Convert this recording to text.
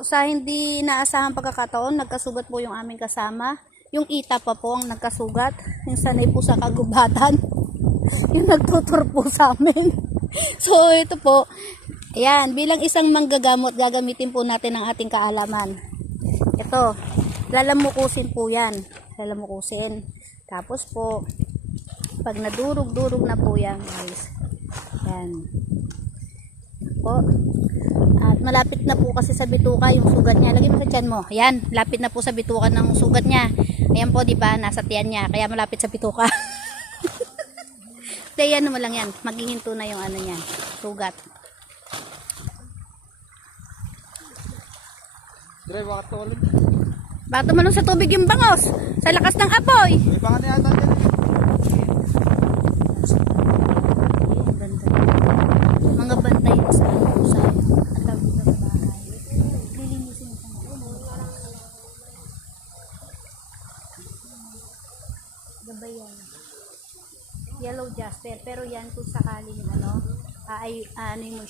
po, sa hindi naasahang pagkakataon, nagkasugat po yung aming kasama. Yung ita pa po ang nagkasugat. Yung sanay po sa kagubatan. Yung nagtutur po sa amin. So, ito po. Ayan, bilang isang manggagamot, gagamitin po natin ang ating kaalaman. Ito, lalamukusin po yan. Lalamukusin. Tapos po, pag nadurog-durog na po yan, guys. Yan. Po. At malapit na po kasi sa bituka yung sugat niya. Lagay mo sa tiyan mo. Ayan, lapit na po sa bituka ng sugat niya. Ayan po, di ba? Nasa tiyan niya. Kaya malapit sa bituka. Kaya ano mo lang yan. Maghihinto na yung ano niyan. Sugat. Dire, bakit to ulit? Bakit tumalon sa tubig yung bangos? Sa lakas ng apoy. May pangan na yata dyan. Ang ganda. Mga bantay sa alam sa bahay. Lilinisin ko na. Gabay yan. Yellow jasper. Pero yan kung sakaling ano, ano mo